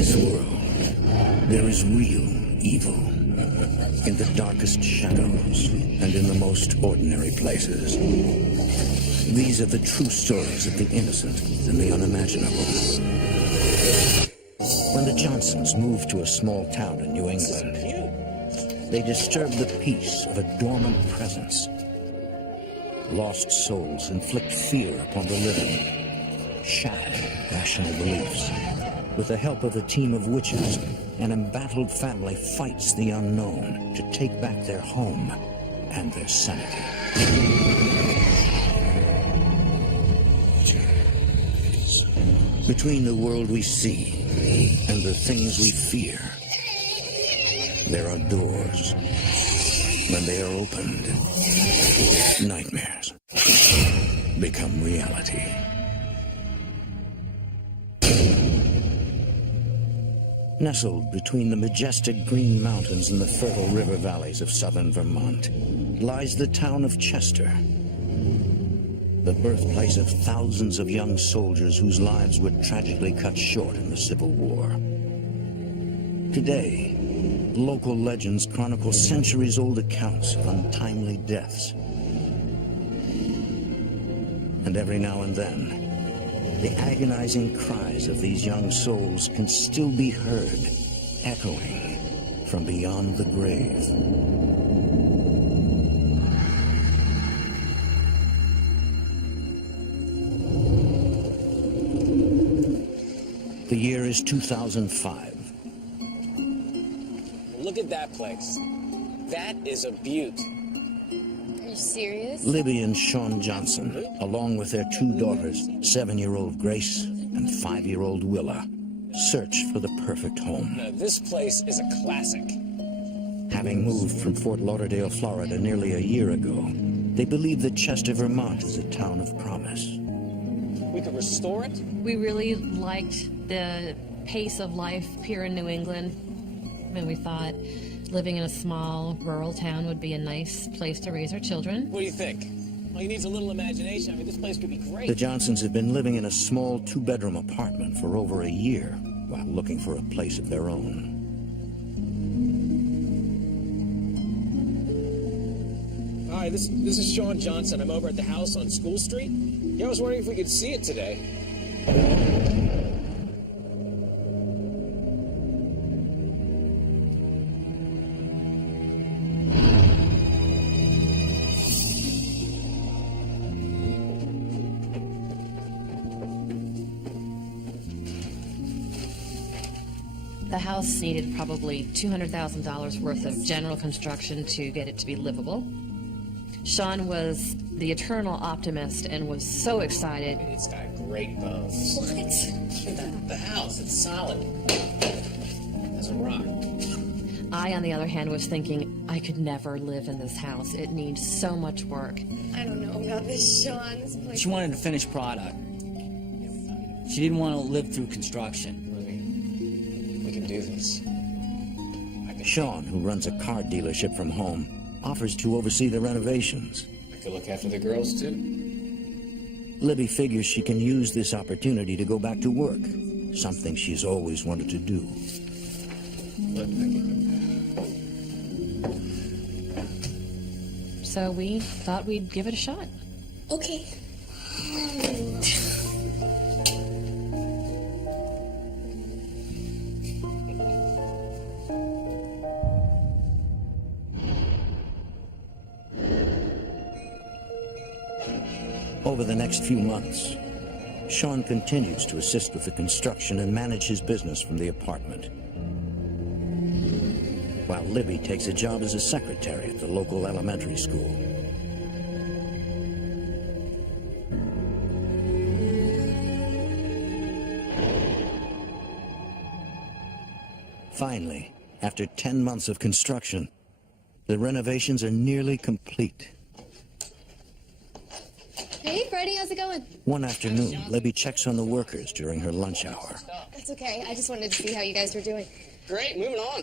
this world, there is real evil in the darkest shadows and in the most ordinary places. These are the true stories of the innocent and the unimaginable. When the Johnsons moved to a small town in New England, they disturbed the peace of a dormant presence. Lost souls inflict fear upon the living, shatter rational beliefs. With the help of a team of witches, an embattled family fights the unknown to take back their home and their sanity. Between the world we see and the things we fear, there are doors. When they are opened, nightmares become reality. Nestled between the majestic green mountains and the fertile river valleys of southern Vermont lies the town of Chester, the birthplace of thousands of young soldiers whose lives were tragically cut short in the Civil War. Today, local legends chronicle centuries-old accounts of untimely deaths. And every now and then, the agonizing cries of these young souls can still be heard, echoing from beyond the grave. The year is 2005. Look at that place. That is a beaut. Are you serious? Libby and Sean Johnson, along with their two daughters, 7-year-old Grace and 5-year-old Willa, search for the perfect home. Now, this place is a classic. Having moved from Fort Lauderdale, Florida nearly a year ago, they believe that Chester, Vermont is a town of promise. We could restore it. We really liked the pace of life here in New England, and we thought living in a small rural town would be a nice place to raise our children. What do you think? All you need is a little imagination. I mean, this place could be great. The Johnsons have been living in a small 2-bedroom apartment for over a year while looking for a place of their own. Hi, this is Sean Johnson. I'm over at the house on School Street. Yeah, I was wondering if we could see it today. The house needed probably $200,000 worth of general construction to get it to be livable. Sean was the eternal optimist and was so excited. It's got great bones. What? The house, it's solid. As a rock. I, on the other hand, was thinking, I could never live in this house. It needs so much work. I don't know about this, Sean. This place... She wanted a finished product. She didn't want to live through construction. We can do this. Sean, who runs a car dealership from home, offers to oversee the renovations. I could look after the girls, too. Libby figures she can use this opportunity to go back to work, something she's always wanted to do. Look, So we thought we'd give it a shot. Okay. Over the next few months, Sean continues to assist with the construction and manage his business from the apartment, while Libby takes a job as a secretary at the local elementary school. Finally, after 10 months of construction, the renovations are nearly complete. Hey, Freddie, how's it going? One afternoon, Libby checks on the workers during her lunch hour. That's okay. I just wanted to see how you guys were doing. great, moving on.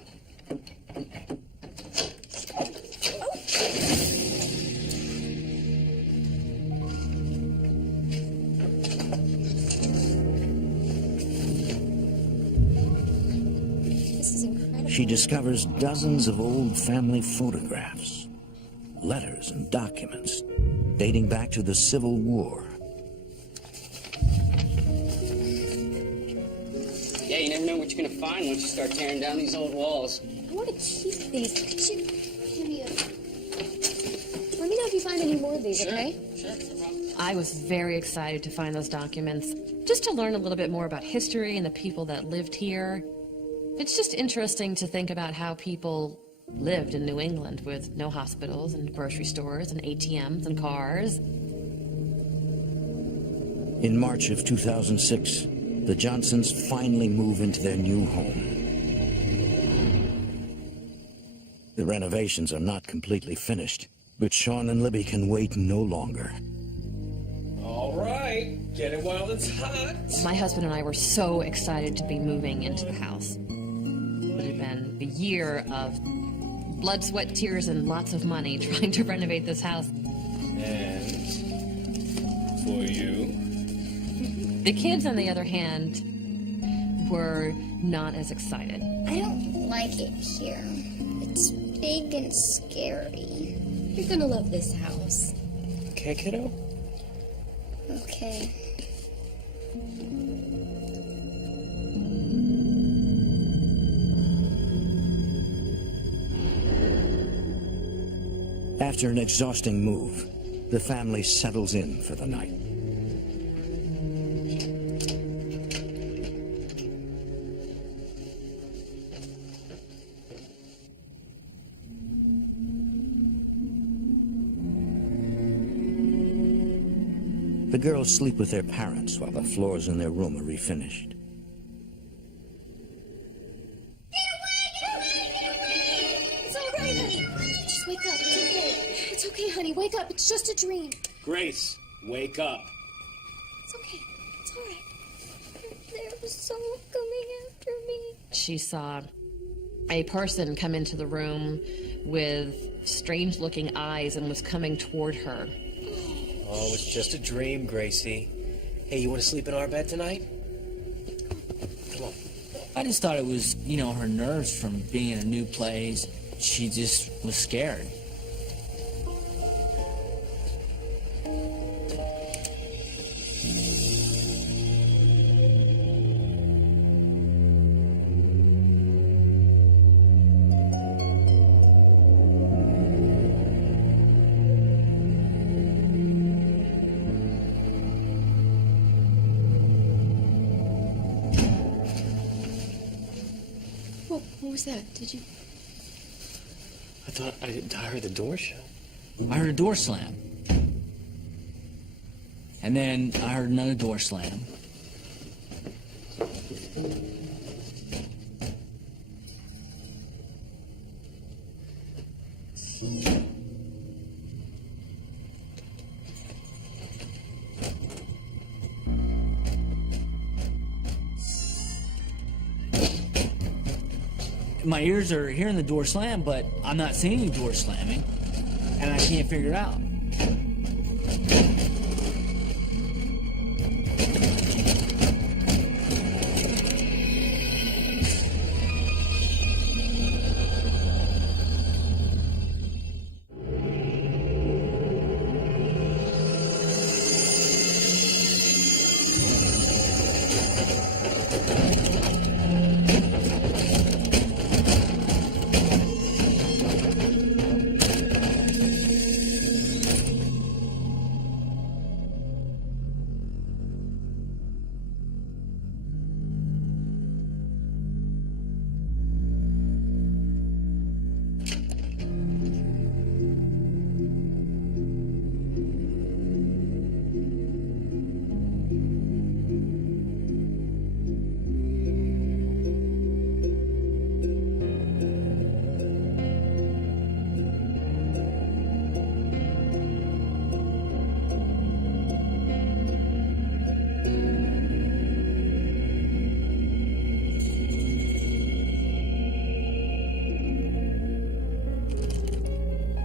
she discovers dozens of old family photographs, letters and documents dating back to the Civil War. Yeah, you never know what you're gonna find once you start tearing down these old walls. I want to keep these. Let me know if you find any more of these, okay? Sure, no problem. I was very excited to find those documents, just to learn a little bit more about history and the people that lived here. It's just interesting to think about how people lived in New England with no hospitals and grocery stores and ATMs and cars. In March of 2006, the Johnsons finally move into their new home. The renovations are not completely finished, but Sean and Libby can wait no longer. All right, get it while it's hot. My husband and I were so excited to be moving into the house. It had been a year of blood, sweat, tears, and lots of money trying to renovate this house. And for you. The kids, on the other hand, were not as excited. I don't like it here. It's big and scary. You're gonna love this house. Okay, kiddo? Okay. After an exhausting move, the family settles in for the night. The girls sleep with their parents while the floors in their room are refinished. It's all right, honey. Just wake up. It's okay. It's okay, honey. Wake up. It's just a dream. Grace, wake up. It's okay. It's all right. There was someone coming after me. She saw a person come into the room with strange-looking eyes and was coming toward her. Oh, it's just a dream, Gracie. Hey, you want to sleep in our bed tonight? Come on. I just thought it was, her nerves from being in a new place. She just was scared. What was that? Did you? I thought I heard the door shut. I heard a door slam. And then I heard another door slam. My ears are hearing the door slam, but I'm not seeing any door slamming, and I can't figure it out.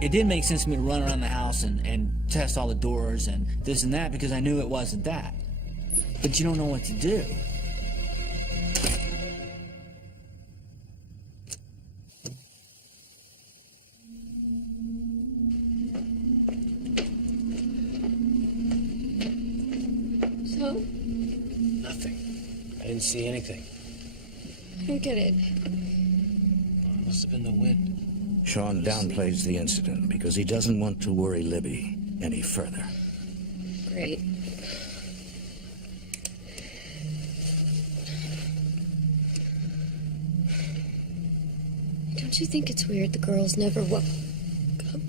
It did make sense to me to run around the house and test all the doors and this and that because I knew it wasn't that. But you don't know what to do. didn't see anything. I don't get it. It must have been the wind. Sean downplays the incident because he doesn't want to worry Libby any further. Great. Don't you think it's weird the girls never woke up?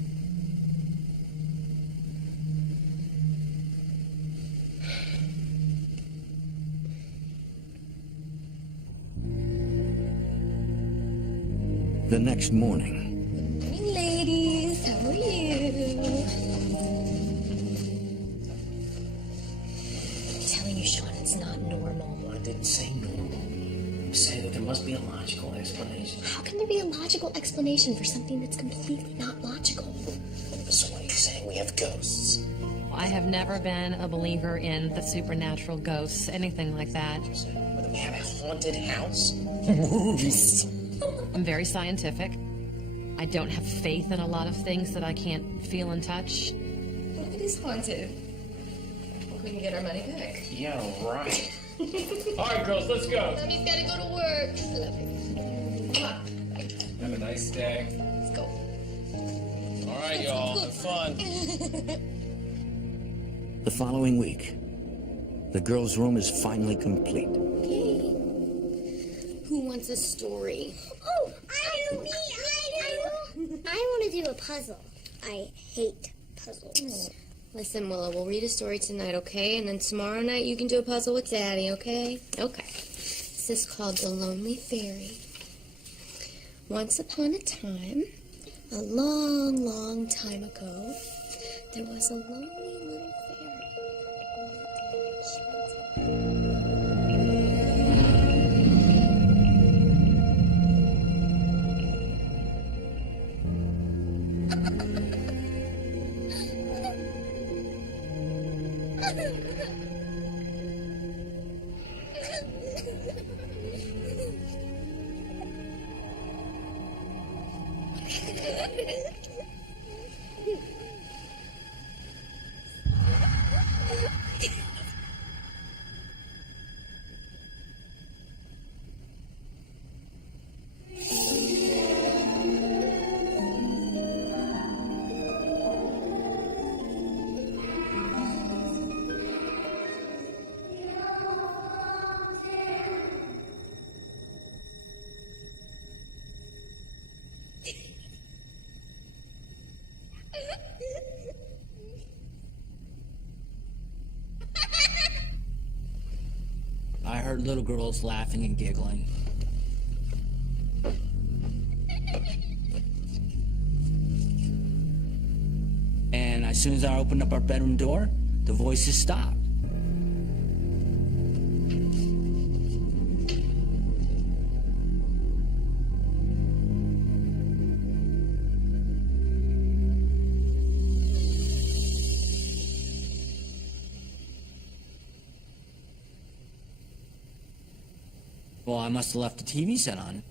The next morning, Hey, ladies, how are you? I'm telling you, Sean, it's not normal. I didn't say normal. I say that there must be a logical explanation. How can there be a logical explanation for something that's completely not logical? So what are you saying? We have ghosts. I have never been a believer in the supernatural ghosts, anything like that. Whether we have a haunted house? I'm very scientific. I don't have faith in a lot of things that I can't feel and touch. What if it is haunted? We can get our money back. Yeah, right. All right, girls, let's go. Mommy's gotta go to work. I love you. Come on. Have a nice day. Let's go. All right, y'all. Have fun. the following week, the girls' room is finally complete. Okay. Who wants a story? Oh, I do. I want to do a puzzle. I hate puzzles. Listen, Willow, we'll read a story tonight, okay? And then tomorrow night you can do a puzzle with Daddy, okay? Okay. This is called The Lonely Fairy. Once upon a time, a long, long time ago, there was a lonely little fairy. I heard little girls laughing and giggling. And as soon as I opened up our bedroom door, the voices stopped. Well, I must have left the TV set on.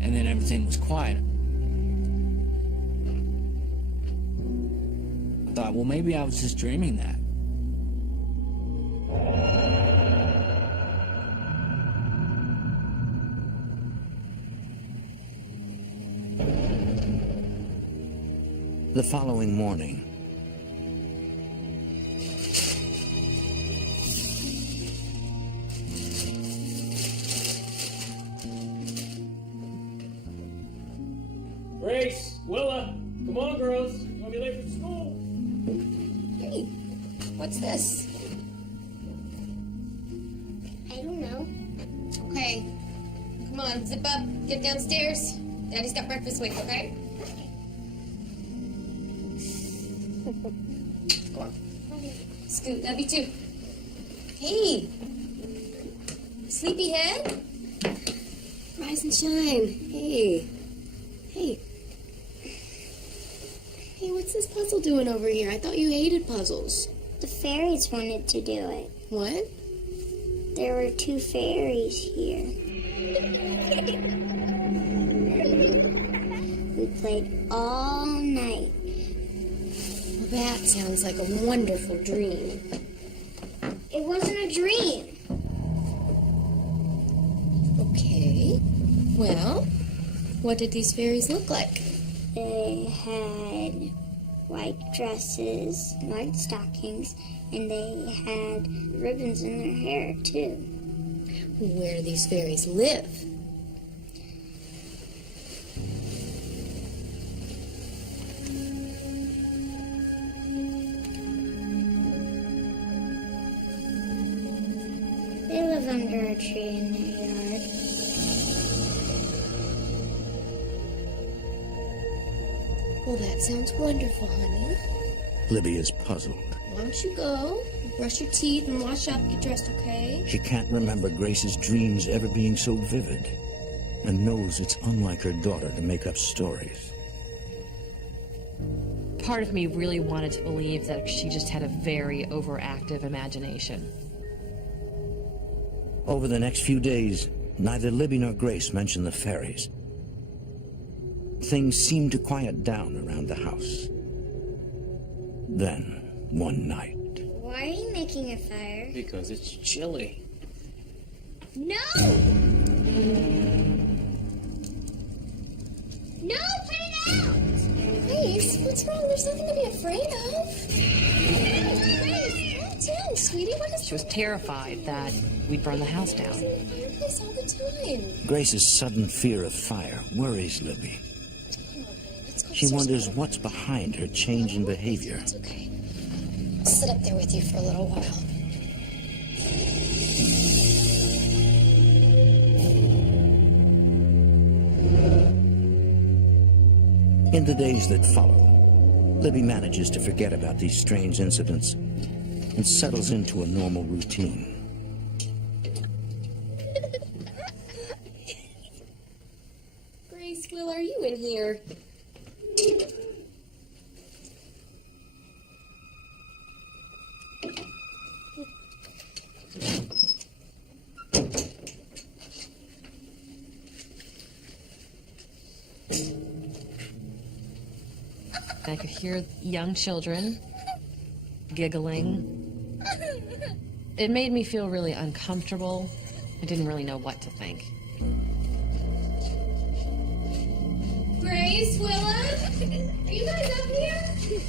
And then everything was quiet. I thought, well, maybe I was just dreaming that. The following morning, Grace, Willa, come on, girls. You won't be late for school. Hey, what's this? I don't know. Okay, come on, zip up, get downstairs. Daddy's got breakfast waiting, okay? Go on. Scoot, that'd be two. Hey, sleepyhead. Rise and shine. Hey, hey. Hey, what's this puzzle doing over here? I thought you hated puzzles. The fairies wanted to do it. What? There were two fairies here. played all night. Well, that sounds like a wonderful dream. It wasn't a dream. Okay. Well, what did these fairies look like? They had white dresses, white stockings, and they had ribbons in their hair, too. Where do these fairies live? They live under a tree in their yard. Well, that sounds wonderful, honey. Libby is puzzled. Why don't you go, brush your teeth, and wash up, get dressed, okay? She can't remember Grace's dreams ever being so vivid, and knows it's unlike her daughter to make up stories. Part of me really wanted to believe that she just had a very overactive imagination. Over the next few days, neither Libby nor Grace mentioned the fairies. Things seemed to quiet down around the house. Then, one night... Why are you making a fire? Because it's chilly. No! No, put it out! Grace, what's wrong? There's nothing to be afraid of. Grace, calm down, sweetie. What is She was terrified that we'd burn the house down. in the fireplace all the time? Grace's sudden fear of fire worries Libby. Come on, honey, let's go She upstairs. wonders what's behind her change in behavior. It's okay. I'll sit up there with you for a little while. In the days that follow, Libby manages to forget about these strange incidents and settles into a normal routine. Grace, Will, are you in here? I could hear young children giggling. It made me feel really uncomfortable. I didn't really know what to think. Grace, Willa? Are you guys up here?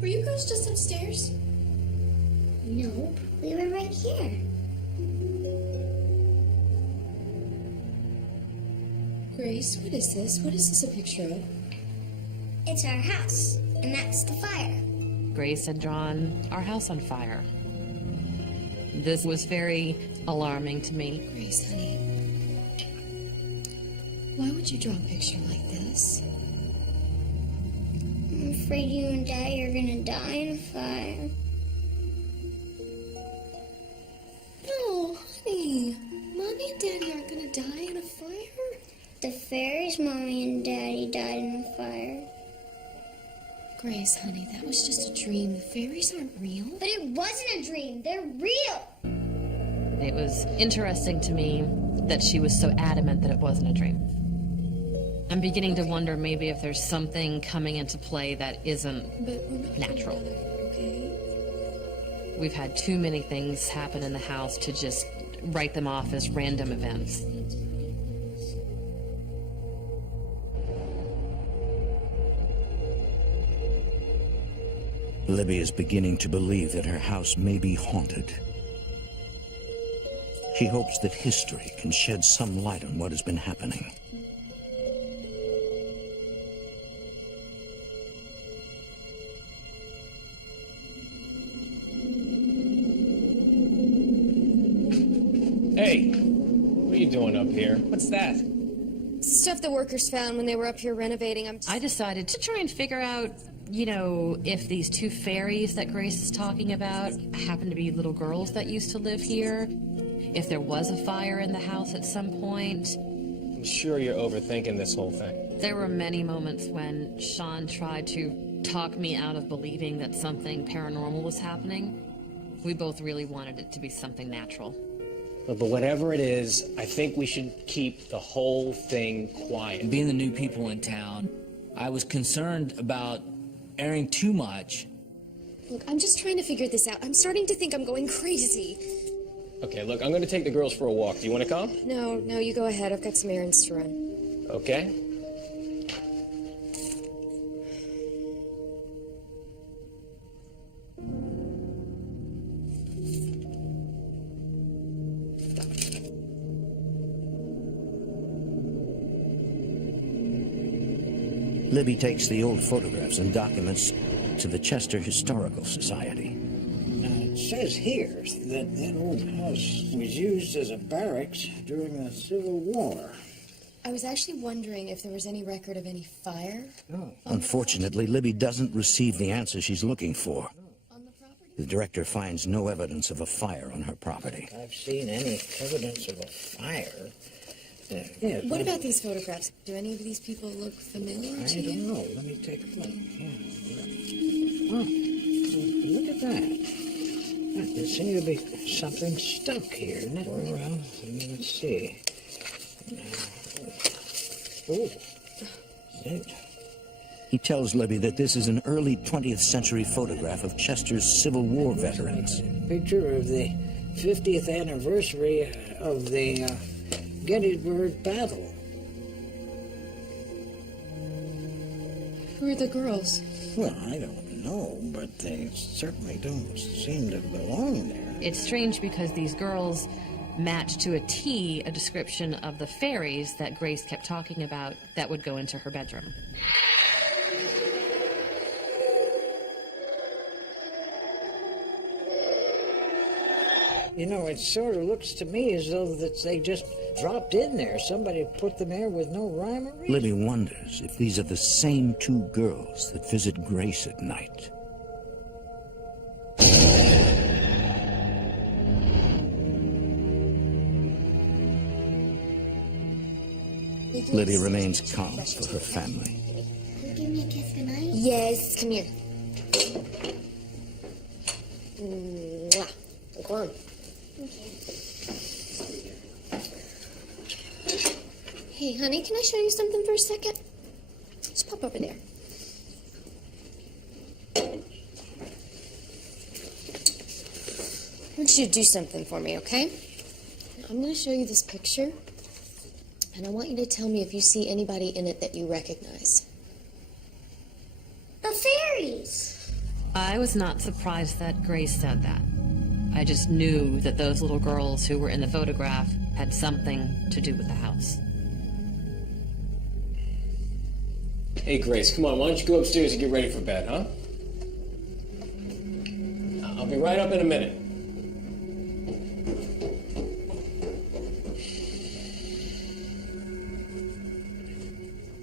Were you girls just upstairs? No, we were right here. Grace, what is this? What is this a picture of? It's our house, and that's the fire. Grace had drawn our house on fire. This was very alarming to me. Grace, honey. Why would you draw a picture like this? I'm afraid you and Daddy are gonna die in a fire. No, honey. Mommy and Daddy aren't gonna die in a fire. The fairies, Mommy and Daddy, died in a fire. Grace, honey, that was just a dream. The fairies aren't real. But it wasn't a dream. They're real. It was interesting to me that she was so adamant that it wasn't a dream. I'm beginning to wonder maybe if there's something coming into play that isn't But we're not natural. Okay? We've had too many things happen in the house to just write them off as random events. Libby is beginning to believe that her house may be haunted. She hopes that history can shed some light on what has been happening. Hey, what are you doing up here? What's that? Stuff the workers found when they were up here renovating. I decided to try and figure out, you know, if these two fairies that Grace is talking about happen to be little girls that used to live here, if there was a fire in the house at some point. I'm sure you're overthinking this whole thing. There were many moments when Sean tried to talk me out of believing that something paranormal was happening. We both really wanted it to be something natural. But whatever it is, I think we should keep the whole thing quiet. Being the new people in town, I was concerned about airing too much. Look, I'm just trying to figure this out. I'm starting to think I'm going crazy. Okay, look, I'm going to take the girls for a walk. Do you want to come? No, you go ahead. I've got some errands to run. Okay. Libby takes the old photographs and documents to the Chester Historical Society. It says here that that old house was used as a barracks during the Civil War. I was actually wondering if there was any record of any fire. No. Unfortunately, Libby doesn't receive the answer she's looking for. On the property? The director finds no evidence of a fire on her property. I've seen any evidence of a fire. Yeah, What about these photographs? Do any of these people look familiar I to you? don't know. Let me take a look. Oh, look at that. There seems to be something stuck here, isn't it? Well, let's see. Oh, it. He tells Libby that this is an early 20th century photograph of Chester's Civil War veterans. Picture of the 50th anniversary of the Gettysburg Battle. Who are the girls? Well, I don't know, but they certainly don't seem to belong there. It's strange because these girls match to a T a description of the fairies that Grace kept talking about that would go into her bedroom. You know, it sort of looks to me as though that they just dropped in there. Somebody put them there with no rhyme or reason. Libby wonders if these are the same two girls that visit Grace at night. Libby remains calm for her family. Will you give me a kiss goodnight? Yes, come here. Mwah. Go on. Hey, honey, can I show you something for a second? Just pop over there. I want you to do something for me, okay? I'm going to show you this picture, and I want you to tell me if you see anybody in it that you recognize. The fairies! I was not surprised that Grace said that. I just knew that those little girls who were in the photograph had something to do with the house. Hey, Grace, come on. Why don't you go upstairs and get ready for bed, huh? I'll be right up in a minute.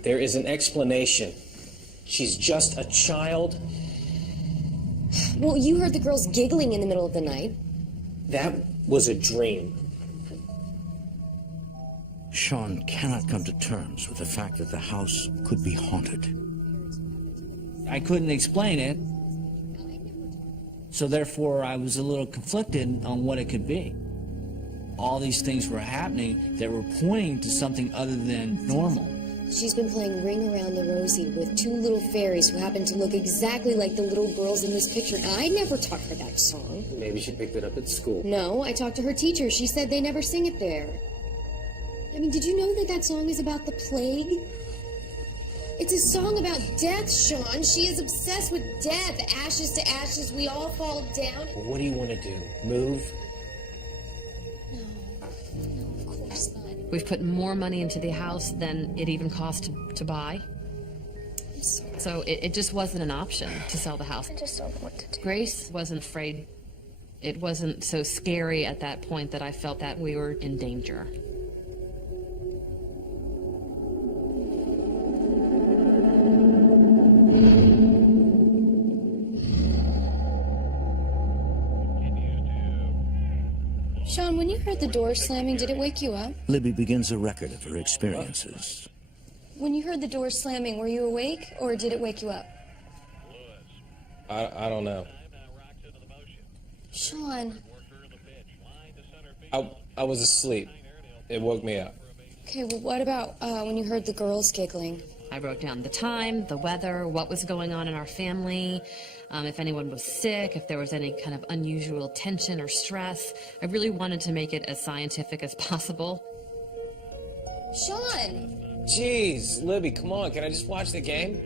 There is an explanation. She's just a child. Well, you heard the girls giggling in the middle of the night. That was a dream. Sean cannot come to terms with the fact that the house could be haunted. I couldn't explain it, so therefore I was a little conflicted on what it could be. All these things were happening that were pointing to something other than normal. She's been playing Ring Around the Rosie with two little fairies who happen to look exactly like the little girls in this picture. And I never taught her that song. Maybe she picked it up at school. No, I talked to her teacher. She said they never sing it there. I mean, did you know that that song is about the plague? It's a song about death, Sean. She is obsessed with death. Ashes to ashes, we all fall down. What do you want to do? Move? No, of course not. We've put more money into the house than it even cost to buy. I'm sorry. So it just wasn't an option to sell the house. I just don't know what to do. Grace wasn't afraid. It wasn't so scary at that point that I felt that we were in danger. Sean, when you heard the door slamming, did it wake you up? Libby begins a record of her experiences. When you heard the door slamming, were you awake, or did it wake you up? I don't know. Sean. I was asleep. It woke me up. Okay, well, what about when you heard the girls giggling? I wrote down the time, the weather, what was going on in our family, if anyone was sick, if there was any kind of unusual tension or stress. I really wanted to make it as scientific as possible. Sean! Jeez, Libby, come on. Can I just watch the game?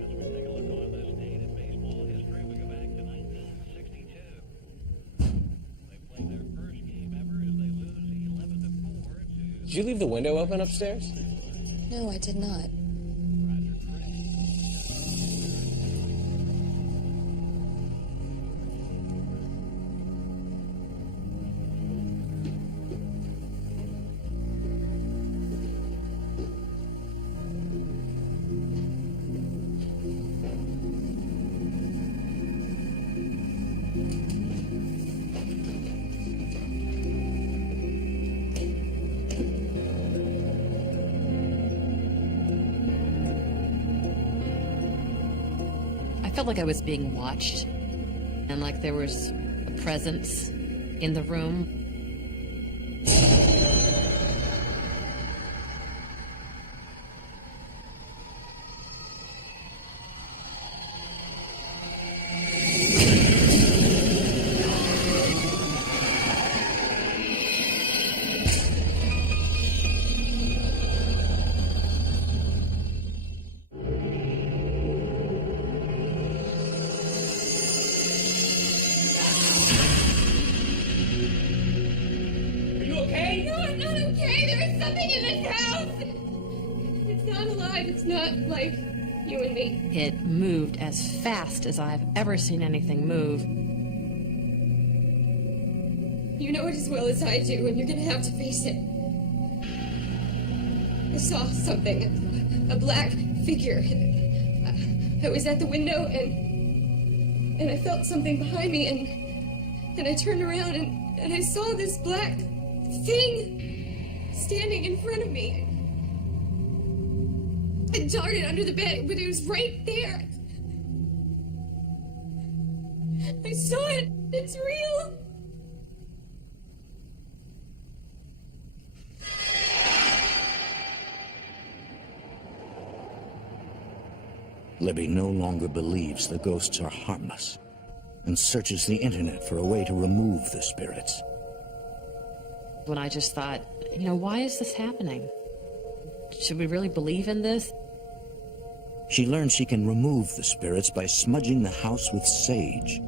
Did you leave the window open upstairs? No, I did not. I felt like I was being watched, and like there was a presence in the room. It moved as fast as I've ever seen anything move. You know it as well as I do, and you're gonna have to face it. I saw something, a black figure. I was at the window, and I felt something behind me, and I turned around, and I saw this black thing standing in front of me. I darted under the bed, but it was right there. I saw it. It's real. Libby no longer believes the ghosts are harmless and searches the internet for a way to remove the spirits. When I just thought, you know, why is this happening? Should we really believe in this? She learns she can remove the spirits by smudging the house with sage.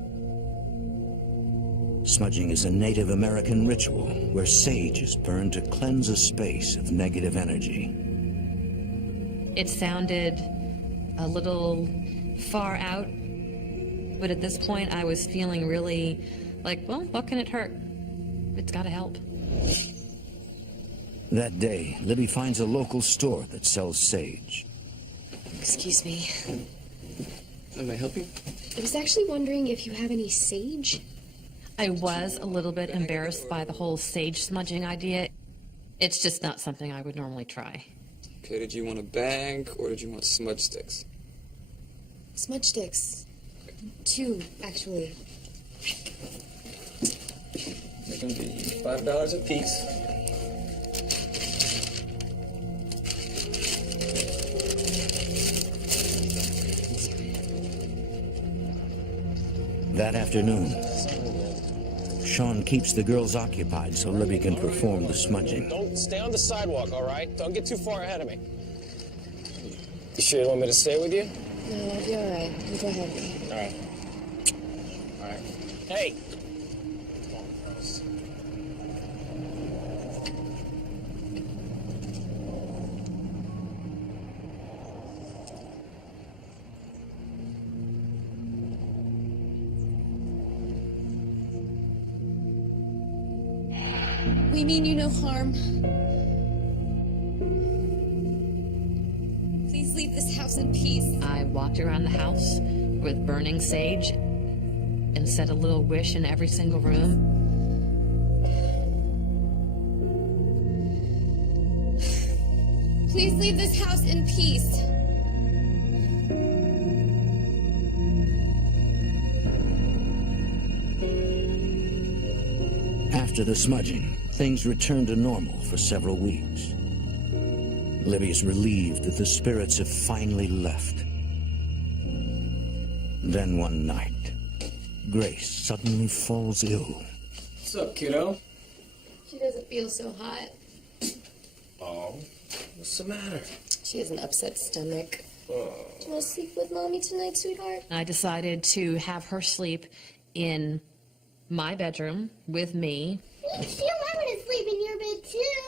Smudging is a Native American ritual where sage is burned to cleanse a space of negative energy. It sounded a little far out, but at this point I was feeling really like, well, what can it hurt? It's got to help. That day, Libby finds a local store that sells sage. Excuse me. Am I helping? I was actually wondering if you have any sage. I was a little bit embarrassed by the whole sage smudging idea. It's just not something I would normally try. Okay, did you want a bag or did you want smudge sticks? Smudge sticks. 2, actually. They're going to be $5 a piece. That afternoon, Sean keeps the girls occupied so Libby can perform the smudging. Don't stay on the sidewalk, all right? Don't get too far ahead of me. You sure you want me to stay with you? No, I'll be all right. You go ahead. All right. All right. Hey! We mean you no harm. Please leave this house in peace. I walked around the house with burning sage and said a little wish in every single room. Please leave this house in peace. After the smudging, things returned to normal for several weeks. Libby's relieved that the spirits have finally left. Then one night, Grace suddenly falls ill. What's up, kiddo? She doesn't feel so hot. Oh, what's the matter? She has an upset stomach. Oh. Do you want to sleep with Mommy tonight, sweetheart? I decided to have her sleep in my bedroom with me. Me too. I want to sleep in your bed too.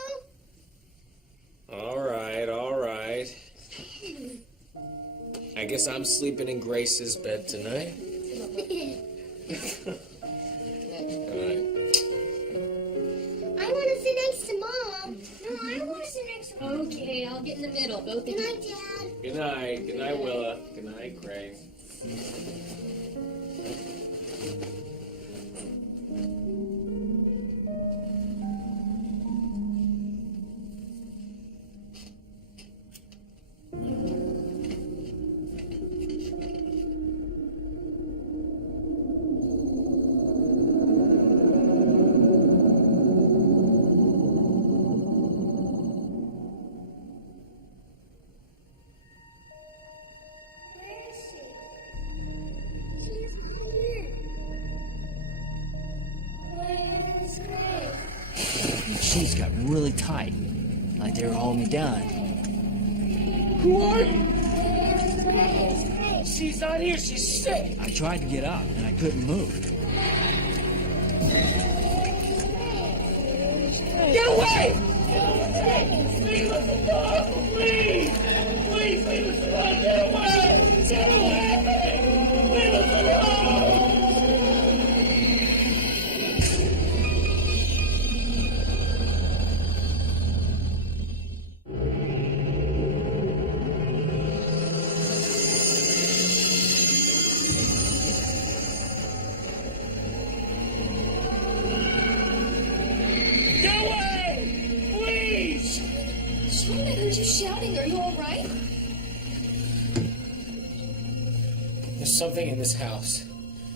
All right, all right. I guess I'm sleeping in Grace's bed tonight. Good night. I want to sit next to Mom. No, I want to sit next to Mom. Okay, I'll get in the middle. Both of Good you. night, Dad. Good night. Good night, Willa. Good night, Grace. Where is she? She's here. Where's Grace? She's got really tight, like they were holding me down. Who are you? Where's Grace? She's not here. She's sick. I tried to get up, and I couldn't move. Get away! Leave us alone, please! Please leave us alone! Get away! Get away! Leave us alone! Get away! Please! Sean, I heard you shouting. Are you all right? There's something in this house.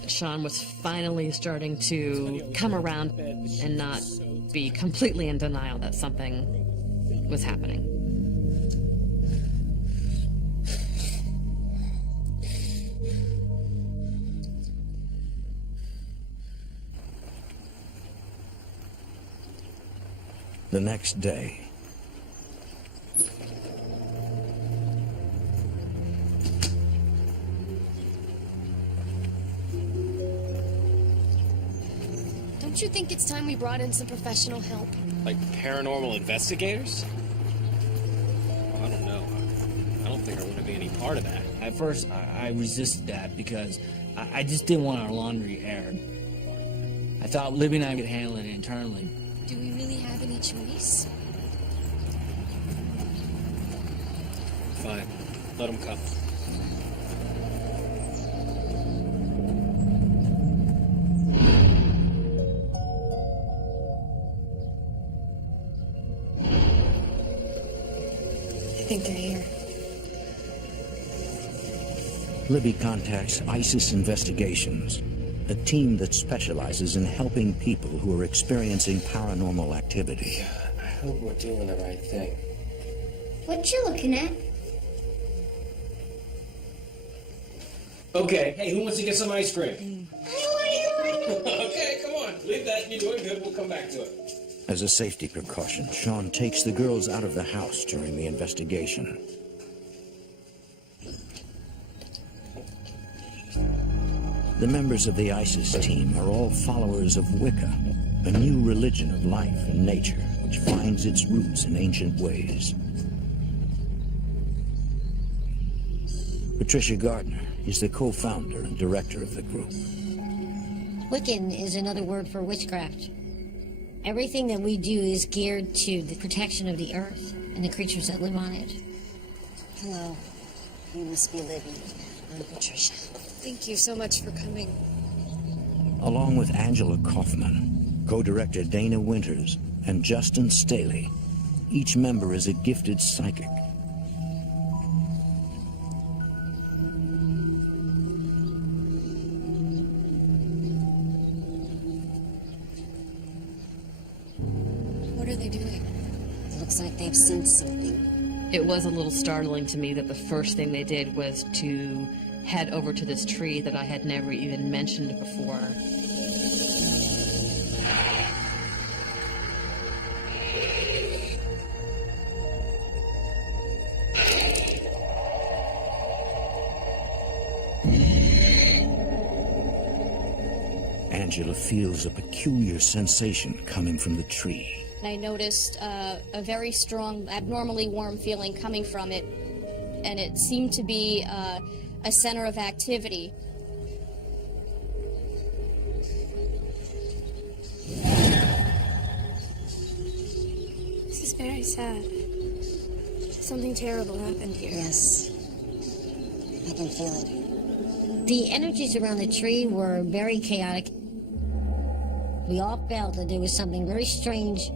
Sean was finally starting to come around and not be completely in denial that something was happening. The next day, Don't you think it's time we brought in some professional help? Like paranormal investigators? I don't know. I don't think I want to be any part of that. At first, I resisted that because I just didn't want our laundry aired. I thought Libby and I could handle it internally. Do we really have any choice? Fine. Let them come. I think they're here. Libby contacts ISIS Investigations, a team that specializes in helping people who are experiencing paranormal activity. I hope we're doing the right thing. What you looking at? Okay, hey, who wants to get some ice cream? I want to. Okay, come on. Leave that. You're doing good. We'll come back to it. As a safety precaution, Sean takes the girls out of the house during the investigation. The members of the ISIS team are all followers of Wicca, a new religion of life and nature which finds its roots in ancient ways. Patricia Gardner is the co-founder and director of the group. Wiccan is another word for witchcraft. Everything that we do is geared to the protection of the earth and the creatures that live on it. Hello. You must be Libby. I'm Patricia. Thank you so much for coming. Along with Angela Kaufman, co-director Dana Winters, and Justin Staley, Each member is a gifted psychic. What are they doing? It looks like they've sensed something. It was a little startling to me that the first thing they did was to head over to this tree that I had never even mentioned before. Angela feels a peculiar sensation coming from the tree. I noticed a very strong, abnormally warm feeling coming from it, and it seemed to be a center of activity. This is very sad. Something terrible happened here. Yes. I can feel it. The energies around the tree were very chaotic. We all felt that there was something very strange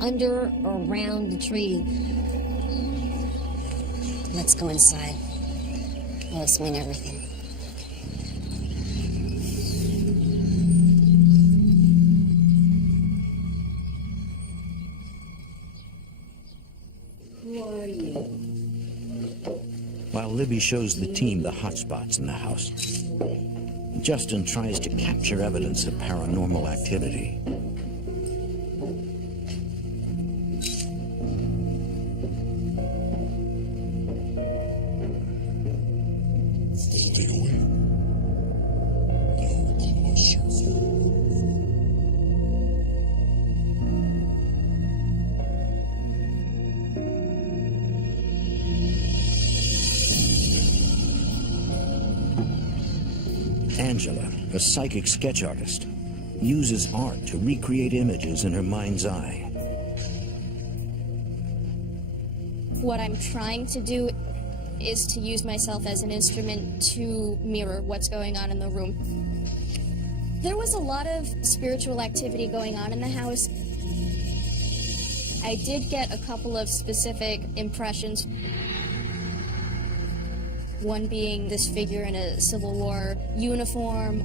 under or around the tree. Let's go inside. I'll explain everything. Who are you? While Libby shows the team the hotspots in the house, Justin tries to capture evidence of paranormal activity. Stay away. No commotions. Angela, a psychic sketch artist, uses art to recreate images in her mind's eye. What I'm trying to do is to use myself as an instrument to mirror what's going on in the room. There was a lot of spiritual activity going on in the house. I did get a couple of specific impressions. One being this figure in a Civil War uniform.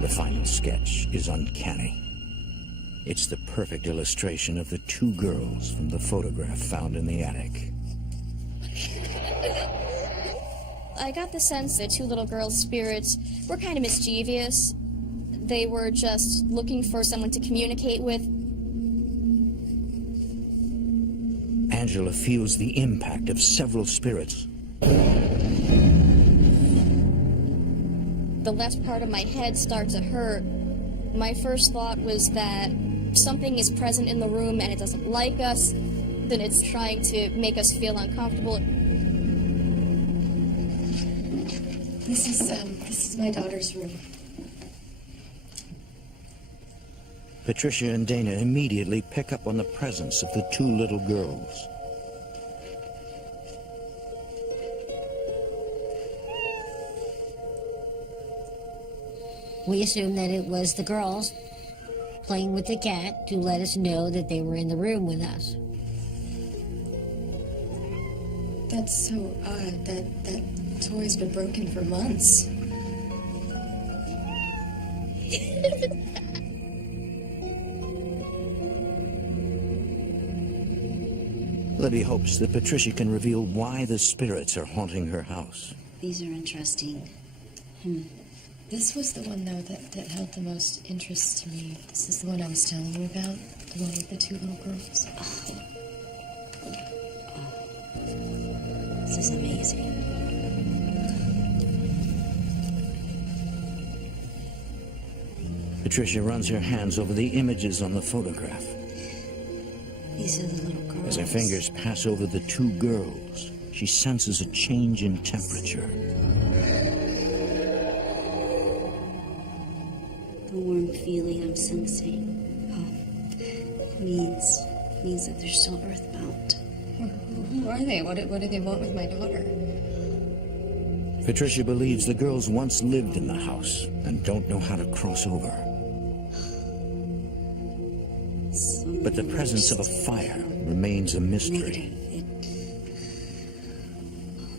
The final sketch is uncanny. It's the perfect illustration of the two girls from the photograph found in the attic. I got the sense that two little girls' spirits were kind of mischievous. They were just looking for someone to communicate with. Angela feels the impact of several spirits. The left part of my head starts to hurt. My first thought was that something is present in the room and it doesn't like us, then it's trying to make us feel uncomfortable. This is my daughter's room. Patricia and Dana immediately pick up on the presence of the two little girls. We assumed that it was the girls playing with the cat to let us know that they were in the room with us. That's so odd. That toy's been broken for months. Libby hopes that Patricia can reveal why the spirits are haunting her house. These are interesting. This was the one, though, that held the most interest to me. This is the one I was telling you about, the one with the two little girls. This is amazing. Patricia runs her hands over the images on the photograph. These are the little girls. As her fingers pass over the two girls, she senses a change in temperature. The warm feeling I'm sensing. Oh, Means that they're still earthbound. Who are they? What do they want with my daughter? Patricia believes the girls once lived in the house and don't know how to cross over. But the presence of a fire remains a mystery.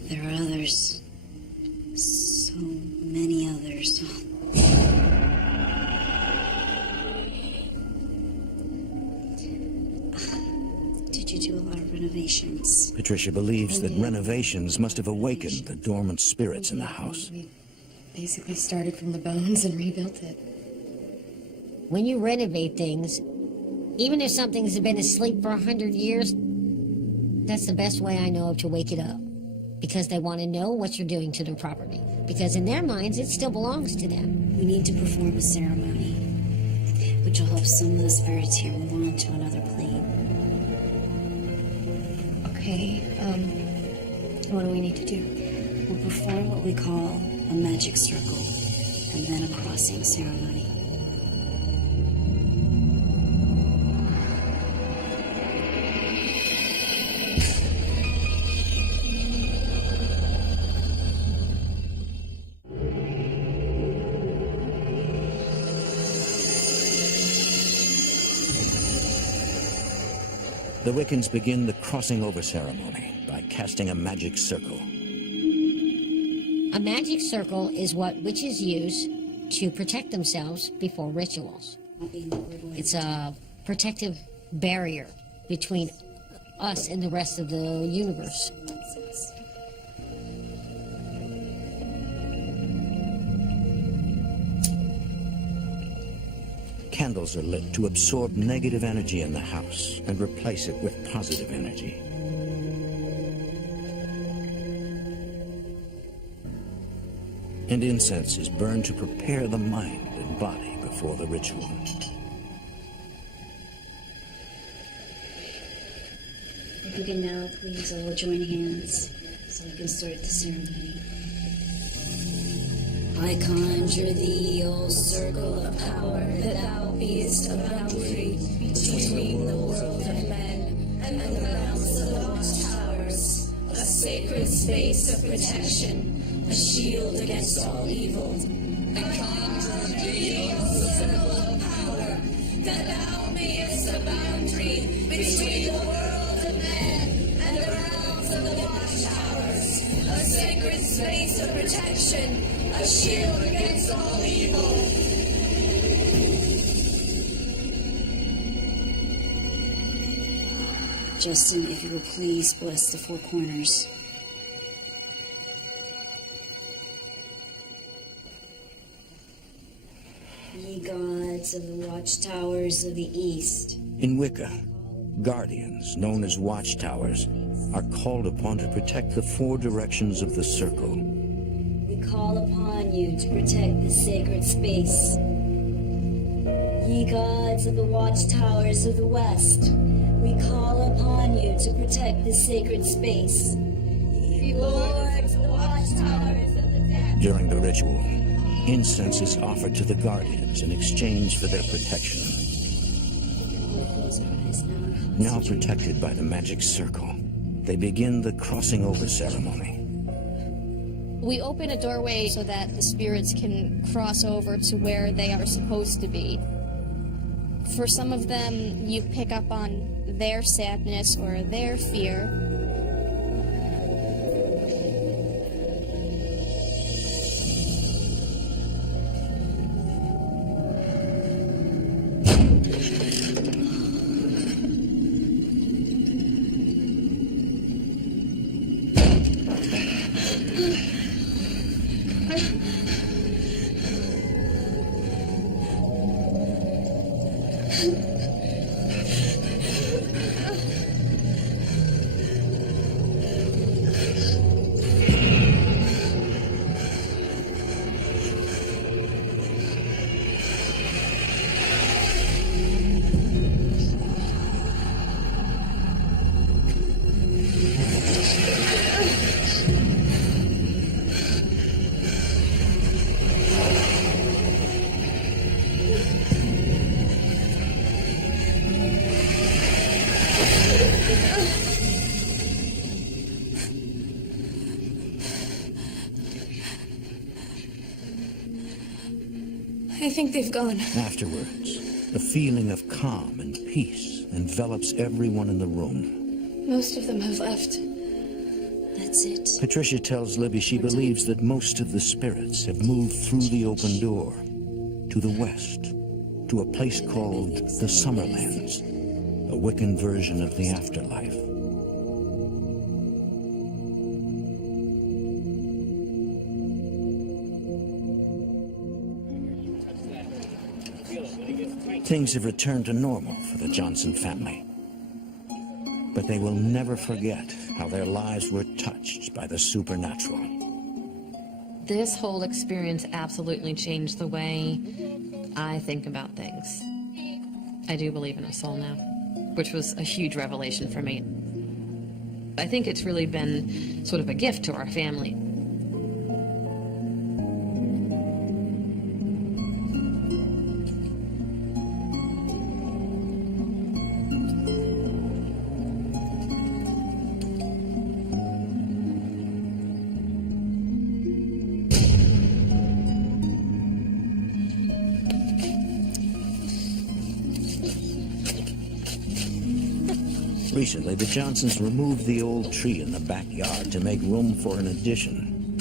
There are others. So many others. Did you do a lot of renovations? Patricia believes that renovations must have awakened the dormant spirits in the house. We basically started from the bones and rebuilt it. When you renovate things, even if something's been asleep for 100 years, that's the best way I know of to wake it up. Because they want to know what you're doing to their property. Because in their minds, it still belongs to them. We need to perform a ceremony, which will help some of the spirits here move on to another plane. Okay, what do we need to do? We'll perform what we call a magic circle, and then a crossing ceremony. The Wiccans begin the crossing over ceremony by casting a magic circle. A magic circle is what witches use to protect themselves before rituals. It's a protective barrier between us and the rest of the universe. Candles are lit to absorb negative energy in the house and replace it with positive energy. And incense is burned to prepare the mind and body before the ritual. If we can now please all join hands so we can start the ceremony. I conjure thee, O circle of power, that thou beest a boundary between the world of men and the realms of the watchtowers, a sacred space of protection, a shield against all evil. I conjure thee, O circle of power, that thou mayest a boundary between the world of men and the realms of the watchtowers, a sacred space of protection, a shield against all evil. Justin, if you will please bless the four corners. Ye gods of the watchtowers of the east. In Wicca, guardians, known as watchtowers, are called upon to protect the four directions of the circle. We call upon you to protect the sacred space. Ye gods of the watchtowers of the west, we call upon you to protect the sacred space. Ye lords of the watchtowers of the depths. During the ritual, incense is offered to the guardians in exchange for their protection. Now protected by the magic circle, they begin the crossing over ceremony. We open a doorway so that the spirits can cross over to where they are supposed to be. For some of them, you pick up on their sadness or their fear. think they've gone. Afterwards, a feeling of calm and peace envelops everyone in the room. Most of them have left. That's it. Patricia tells Libby she believes that most of the spirits have moved through the open door to the west, to a place called the Summerlands, a Wiccan version of the afterlife. Things have returned to normal for the Johnson family. But they will never forget how their lives were touched by the supernatural. This whole experience absolutely changed the way I think about things. I do believe in a soul now, which was a huge revelation for me. I think it's really been sort of a gift to our family. Recently, the Johnsons removed the old tree in the backyard to make room for an addition.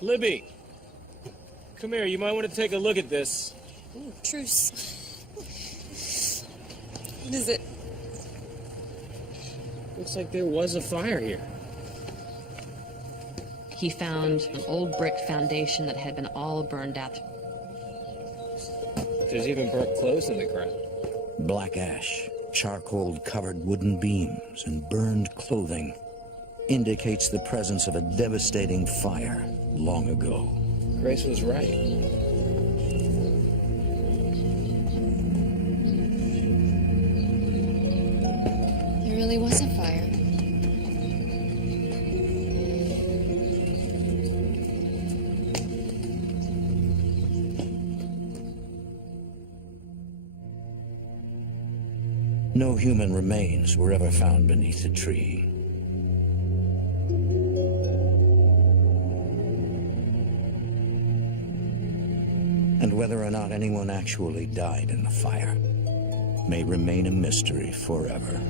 Libby, come here. You might want to take a look at this. Ooh, truce. What is it? Looks like there was a fire here. He found an old brick foundation that had been all burned out. There's even burnt clothes in the ground. Black ash, charcoal-covered wooden beams, and burned clothing indicates the presence of a devastating fire long ago. Grace was right. There really was a fire. No human remains were ever found beneath the tree. And whether or not anyone actually died in the fire may remain a mystery forever.